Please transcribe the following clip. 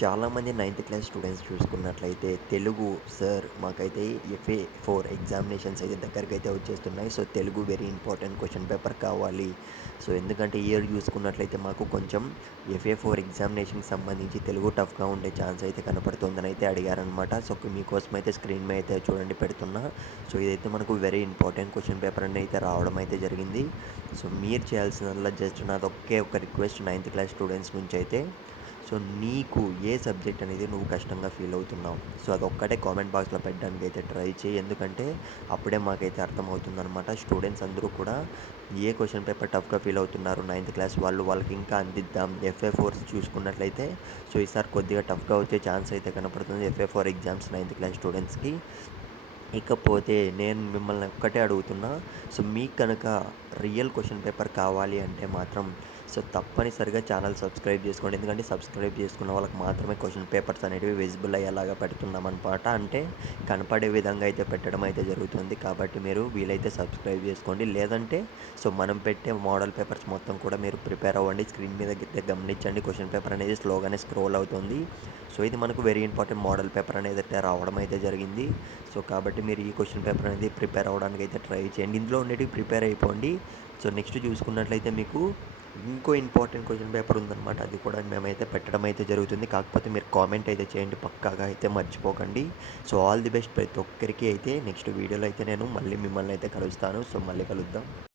చాలామంది ninth class students చూసుకున్నట్లయితే Telugu sir మాకైతే FA4 ఎగ్జామినేషన్స్ అయితే దగ్గరకైతే వచ్చేస్తున్నాయి. So Telugu very important question paper కావాలి. సో ఎందుకంటే ఈ ఇయర్ చూసుకున్నట్లయితే మాకు కొంచెం FA4 ఎగ్జామినేషన్కి సంబంధించి తెలుగు టఫ్గా ఉండే ఛాన్స్ అయితే కనపడుతుందని అయితే అడిగారనమాట. సో మీకోసం అయితే స్క్రీన్ మీద అయితే చూడండి పెడుతున్నా. సో ఇదైతే మనకు వెరీ ఇంపార్టెంట్ క్వశ్చన్ పేపర్ అని అయితే రావడం అయితే జరిగింది. సో మీరు చేయాల్సిందల్లా జస్ట్ నాది ఒకే ఒక రిక్వెస్ట్ నైన్త్ క్లాస్ స్టూడెంట్స్ నుంచి అయితే, సో నీకు ఏ సబ్జెక్ట్ అనేది నువ్వు కష్టంగా ఫీల్ అవుతున్నావు, సో అదొక్కటే కామెంట్ బాక్స్లో పెట్టడానికి అయితే ట్రై చేయి. ఎందుకంటే అప్పుడే మాకైతే అర్థమవుతుందన్నమాట. స్టూడెంట్స్ అందరూ కూడా ఏ క్వశ్చన్ పేపర్ టఫ్గా ఫీల్ అవుతున్నారు నైన్త్ క్లాస్ వాళ్ళకి ఇంకా అందిద్దాం. FA4 చూసుకున్నట్లయితే సో ఈసారి కొద్దిగా టఫ్గా వచ్చే ఛాన్స్ అయితే కనపడుతుంది FA4 ఎగ్జామ్స్ నైన్త్ క్లాస్ స్టూడెంట్స్కి. ఇకపోతే నేను మిమ్మల్ని ఒక్కటే అడుగుతున్నా, సో మీకు కనుక రియల్ క్వశ్చన్ పేపర్ కావాలి అంటే మాత్రం సో తప్పనిసరిగా ఛానల్ సబ్స్క్రైబ్ చేసుకోండి. ఎందుకంటే సబ్స్క్రైబ్ చేసుకున్న వాళ్ళకి మాత్రమే క్వశ్చన్ పేపర్స్ అనేవి విజిబుల్ అయ్యేలాగా పెడుతున్నాం అనమాట. అంటే కనపడే విధంగా అయితే పెట్టడం అయితే జరుగుతుంది. కాబట్టి మీరు వీలైతే సబ్స్క్రైబ్ చేసుకోండి. లేదంటే సో మనం పెట్టే మోడల్ పేపర్స్ మొత్తం కూడా మీరు ప్రిపేర్ అవ్వండి. స్క్రీన్ మీద గమనించండి, క్వశ్చన్ పేపర్ అనేది స్లోగానే స్క్రోల్ అవుతుంది. సో ఇది మనకు వెరీ ఇంపార్టెంట్ మోడల్ పేపర్ అనేది అయితే రావడం అయితే జరిగింది. సో కాబట్టి మీరు ఈ క్వశ్చన్ పేపర్ అనేది ప్రిపేర్ అవ్వడానికి అయితే ట్రై చేయండి. ఇందులో ఉండేటివి ప్రిపేర్ అయిపోండి. సో నెక్స్ట్ చూసుకున్నట్లయితే మీకు ఇంకో ఇంపార్టెంట్ క్వశ్చన్ పేపర్ ఉందన్నమాట. అది కూడా మేమైతే పెట్టడం అయితే జరుగుతుంది. కాకపోతే మీరు కామెంట్ అయితే చేయండి, పక్కాగా అయితే మర్చిపోకండి. సో ఆల్ ది బెస్ట్ ప్రతి ఒక్కరికి అయితే. నెక్స్ట్ వీడియోలో అయితే నేను మళ్ళీ మిమ్మల్ని అయితే కలుస్తాను. సో మళ్ళీ కలుద్దాం.